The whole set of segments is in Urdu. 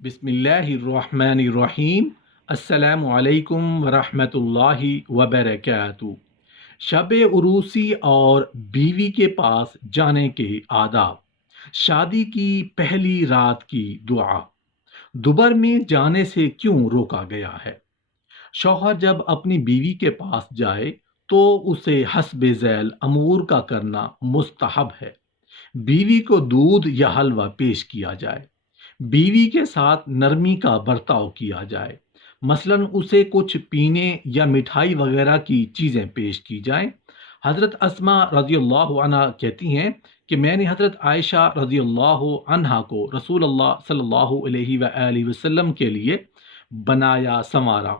بسم اللہ الرحمن الرحیم۔ السلام علیکم ورحمۃ اللہ وبرکاتہ۔ شب عروسی اور بیوی کے پاس جانے کے آداب۔ شادی کی پہلی رات کی دعا۔ دوبر میں جانے سے کیوں روکا گیا ہے؟ شوہر جب اپنی بیوی کے پاس جائے تو اسے حسب ذیل امور کا کرنا مستحب ہے۔ بیوی کو دودھ یا حلوہ پیش کیا جائے۔ بیوی کے ساتھ نرمی کا برتاؤ کیا جائے، مثلاً اسے کچھ پینے یا مٹھائی وغیرہ کی چیزیں پیش کی جائیں۔ حضرت اسماء رضی اللہ عنہ کہتی ہیں کہ میں نے حضرت عائشہ رضی اللہ عنہا کو رسول اللہ صلی اللہ علیہ وآلہ وسلم کے لیے بنایا سنوارا،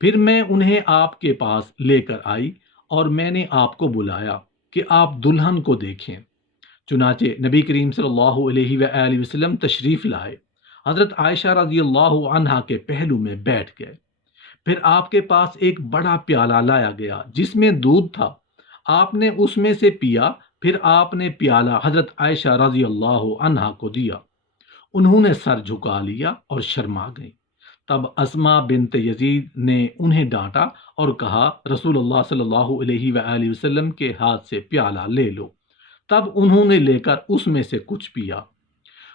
پھر میں انہیں آپ کے پاس لے کر آئی اور میں نے آپ کو بلایا کہ آپ دلہن کو دیکھیں۔ چنانچہ نبی کریم صلی اللہ علیہ وآلہ وسلم تشریف لائے، حضرت عائشہ رضی اللہ عنہا کے پہلو میں بیٹھ گئے، پھر آپ کے پاس ایک بڑا پیالہ لایا گیا جس میں دودھ تھا، آپ نے اس میں سے پیا، پھر آپ نے پیالہ حضرت عائشہ رضی اللہ عنہا کو دیا، انہوں نے سر جھکا لیا اور شرما گئیں۔ تب اسماء بنت یزید نے انہیں ڈانٹا اور کہا رسول اللہ صلی اللہ علیہ وآلہ وسلم کے ہاتھ سے پیالہ لے لو، تب انہوں نے لے کر اس میں سے کچھ پیا۔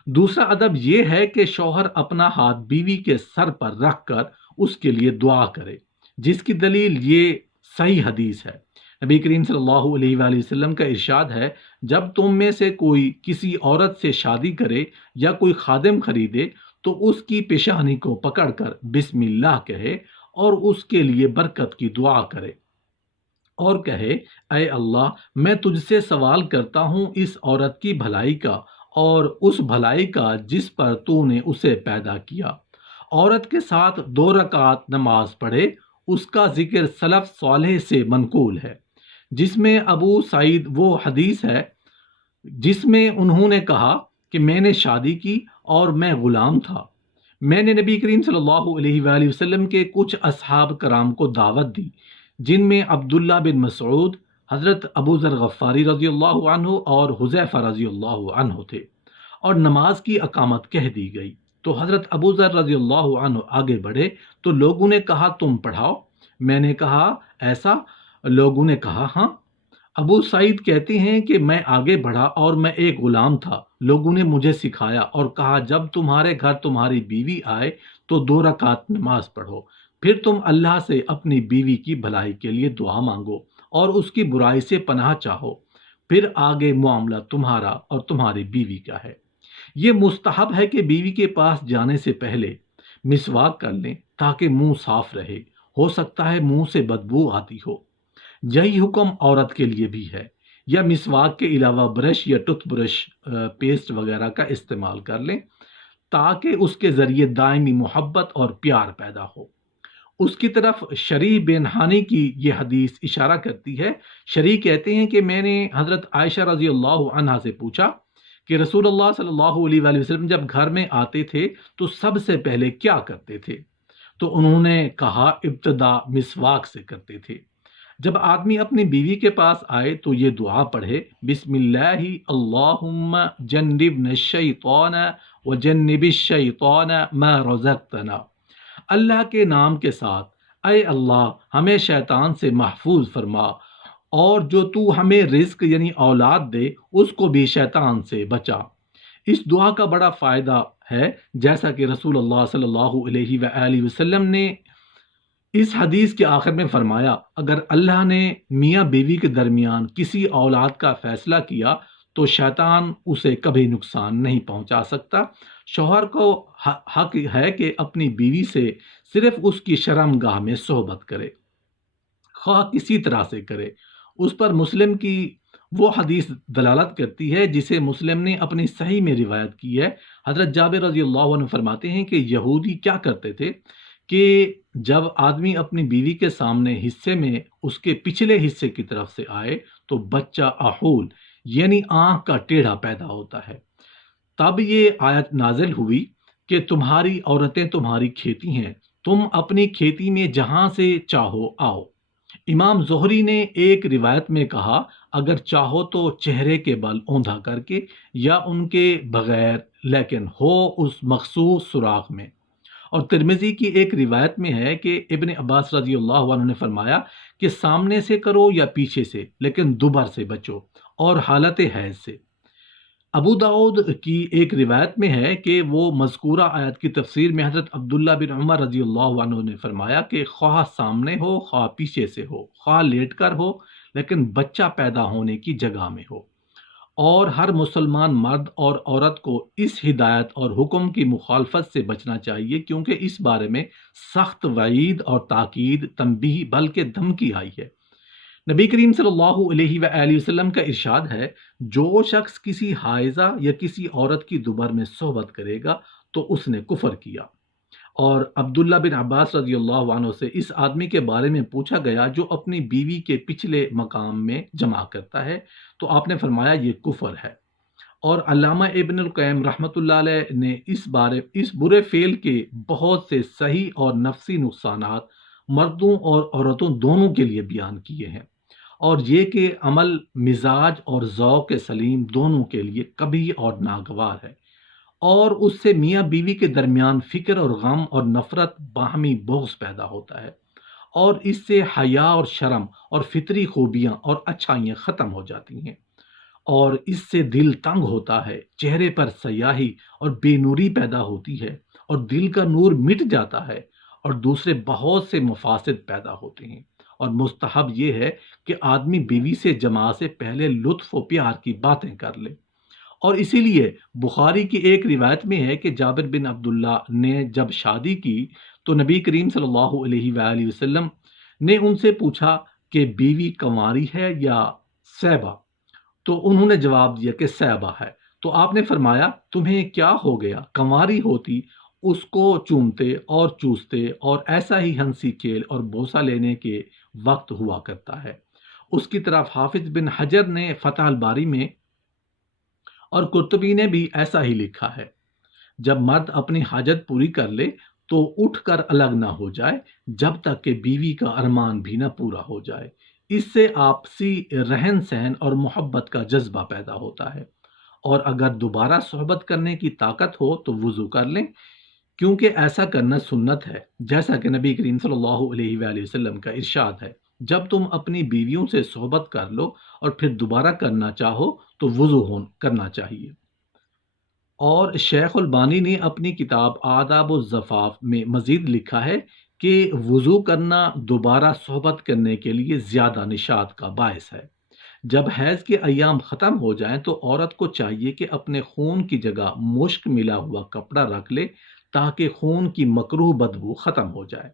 دوسرا ادب یہ ہے کہ شوہر اپنا ہاتھ بیوی کے سر پر رکھ کر اس کے لیے دعا کرے، جس کی دلیل یہ صحیح حدیث ہے۔ نبی کریم صلی اللہ علیہ وآلہ وسلم کا ارشاد ہے، جب تم میں سے کوئی کسی عورت سے شادی کرے یا کوئی خادم خریدے تو اس کی پیشانی کو پکڑ کر بسم اللہ کہے اور اس کے لیے برکت کی دعا کرے اور کہے، اے اللہ، میں تجھ سے سوال کرتا ہوں اس عورت کی بھلائی کا اور اس بھلائی کا جس پر تو نے اسے پیدا کیا۔ عورت کے ساتھ 2 رکعت نماز پڑھے، اس کا ذکر سلف صالح سے منقول ہے، جس میں ابو سعید وہ حدیث ہے جس میں انہوں نے کہا کہ میں نے شادی کی اور میں غلام تھا، میں نے نبی کریم صلی اللہ علیہ وآلہ وسلم کے کچھ اصحاب کرام کو دعوت دی، جن میں عبداللہ بن مسعود، حضرت ابو ذر غفاری رضی اللہ عنہ اور حذیفہ رضی اللہ عنہ تھے، اور نماز کی اقامت کہہ دی گئی تو حضرت ابو ذر رضی اللہ عنہ آگے بڑھے تو لوگوں نے کہا تم پڑھاؤ، میں نے کہا ایسا؟ لوگوں نے کہا ہاں۔ ابو سعید کہتے ہیں کہ میں آگے بڑھا اور میں ایک غلام تھا، لوگوں نے مجھے سکھایا اور کہا جب تمہارے گھر تمہاری بیوی آئے تو 2 رکعت نماز پڑھو، پھر تم اللہ سے اپنی بیوی کی بھلائی کے لیے دعا مانگو اور اس کی برائی سے پناہ چاہو، پھر آگے معاملہ تمہارا اور تمہاری بیوی کا ہے۔ یہ مستحب ہے کہ بیوی کے پاس جانے سے پہلے مسواک کر لیں تاکہ منہ صاف رہے، ہو سکتا ہے منہ سے بدبو آتی ہو۔ یہی حکم عورت کے لیے بھی ہے، یا مسواک کے علاوہ برش یا ٹوتھ برش پیسٹ وغیرہ کا استعمال کر لیں تاکہ اس کے ذریعے دائمی محبت اور پیار پیدا ہو۔ اس کی طرف شریح بن ہانی کی یہ حدیث اشارہ کرتی ہے۔ شریح کہتے ہیں کہ میں نے حضرت عائشہ رضی اللہ عنہا سے پوچھا کہ رسول اللہ صلی اللہ علیہ وآلہ وسلم جب گھر میں آتے تھے تو سب سے پہلے کیا کرتے تھے؟ تو انہوں نے کہا ابتدا مسواک سے کرتے تھے۔ جب آدمی اپنی بیوی کے پاس آئے تو یہ دعا پڑھے، بسم اللہ اللہم جنبنا الشیطان وجنب الشیطان ما رزقتنا، اللہ کے نام کے ساتھ، اے اللہ ہمیں شیطان سے محفوظ فرما اور جو تو ہمیں رزق یعنی اولاد دے اس کو بھی شیطان سے بچا۔ اس دعا کا بڑا فائدہ ہے، جیسا کہ رسول اللہ صلی اللہ علیہ وآلہ وسلم نے اس حدیث کے آخر میں فرمایا، اگر اللہ نے میاں بیوی کے درمیان کسی اولاد کا فیصلہ کیا تو شیطان اسے کبھی نقصان نہیں پہنچا سکتا۔ شوہر کو حق ہے کہ اپنی بیوی سے صرف اس کی شرمگاہ میں صحبت کرے، خواہ کسی طرح سے کرے۔ اس پر مسلم کی وہ حدیث دلالت کرتی ہے جسے مسلم نے اپنی صحیح میں روایت کی ہے۔ حضرت جابر رضی اللہ عنہ فرماتے ہیں کہ یہودی کیا کرتے تھے کہ جب آدمی اپنی بیوی کے سامنے حصے میں اس کے پچھلے حصے کی طرف سے آئے تو بچہ احول یعنی آنکھ کا ٹیڑھا پیدا ہوتا ہے۔ تب یہ آیت نازل ہوئی کہ تمہاری عورتیں تمہاری کھیتی ہیں، تم اپنی کھیتی میں جہاں سے چاہو آؤ۔ امام زہری نے ایک روایت میں کہا، اگر چاہو تو چہرے کے بل اوندھا کر کے یا ان کے بغیر، لیکن ہو اس مخصوص سوراخ میں۔ اور ترمذی کی ایک روایت میں ہے کہ ابن عباس رضی اللہ عنہ نے فرمایا کہ سامنے سے کرو یا پیچھے سے، لیکن دوبر سے بچو اور حالت حیض سے۔ ابو داؤد کی ایک روایت میں ہے کہ وہ مذکورہ آیت کی تفسیر میں حضرت عبداللہ بن عمر رضی اللہ عنہ نے فرمایا کہ خواہ سامنے ہو خواہ پیچھے سے ہو، خواہ لیٹ کر ہو، لیکن بچہ پیدا ہونے کی جگہ میں ہو۔ اور ہر مسلمان مرد اور عورت کو اس ہدایت اور حکم کی مخالفت سے بچنا چاہیے، کیونکہ اس بارے میں سخت وعید اور تاکید، تنبیہ بلکہ دھمکی آئی ہے۔ نبی کریم صلی اللہ علیہ وآلہ وسلم کا ارشاد ہے، جو شخص کسی حائضہ یا کسی عورت کی دوبر میں صحبت کرے گا تو اس نے کفر کیا۔ اور عبداللہ بن عباس رضی اللہ عنہ سے اس آدمی کے بارے میں پوچھا گیا جو اپنی بیوی کے پچھلے مقام میں جمع کرتا ہے، تو آپ نے فرمایا یہ کفر ہے۔ اور علامہ ابن القیم رحمۃ اللہ علیہ نے اس برے فعل کے بہت سے صحیح اور نفسی نقصانات مردوں اور عورتوں دونوں کے لیے بیان کیے ہیں، اور یہ کہ عمل، مزاج اور ذوق سلیم دونوں کے لیے کبھی اور ناگوار ہے، اور اس سے میاں بیوی کے درمیان فکر اور غم اور نفرت، باہمی بغض پیدا ہوتا ہے، اور اس سے حیا اور شرم اور فطری خوبیاں اور اچھائیاں ختم ہو جاتی ہیں، اور اس سے دل تنگ ہوتا ہے، چہرے پر سیاہی اور بے نوری پیدا ہوتی ہے، اور دل کا نور مٹ جاتا ہے، اور دوسرے بہت سے مفاسد پیدا ہوتے ہیں۔ اور مستحب یہ ہے کہ آدمی بیوی سے جماع سے پہلے لطف و پیار کی باتیں کر لے۔ اور اسی لیے بخاری کی ایک روایت میں ہے کہ جابر بن عبداللہ نے جب شادی کی تو نبی کریم صلی اللہ علیہ وآلہ وسلم نے ان سے پوچھا کہ بیوی کنواری ہے یا سیبہ؟ تو انہوں نے جواب دیا کہ سیبہ ہے۔ تو آپ نے فرمایا تمہیں کیا ہو گیا؟ کنواری ہوتی اس کو چومتے اور چوستے، اور ایسا ہی ہنسی کھیل اور بوسہ لینے کے وقت ہوا کرتا ہے۔ اس کی طرف حافظ بن حجر نے فتح الباری میں اور قرطبی نے بھی ایسا ہی لکھا ہے، جب مرد اپنی حاجت پوری کر لے تو اٹھ کر الگ نہ ہو جائے جب تک کہ بیوی کا ارمان بھی نہ پورا ہو جائے۔ اس سے آپسی رہن سہن اور محبت کا جذبہ پیدا ہوتا ہے، اور اگر دوبارہ صحبت کرنے کی طاقت ہو تو وضو کر لیں، کیونکہ ایسا کرنا سنت ہے، جیسا کہ نبی کریم صلی اللہ علیہ وآلہ وسلم کا ارشاد ہے، جب تم اپنی بیویوں سے صحبت کر لو اور پھر دوبارہ کرنا چاہو تو وضو کرنا چاہیے۔ اور شیخ البانی نے اپنی کتاب آداب الزفاف میں مزید لکھا ہے کہ وضو کرنا دوبارہ صحبت کرنے کے لیے زیادہ نشاط کا باعث ہے۔ جب حیض کے ایام ختم ہو جائیں تو عورت کو چاہیے کہ اپنے خون کی جگہ مشک ملا ہوا کپڑا رکھ لے، تاکہ خون کی مکروہ بدبو ختم ہو جائے۔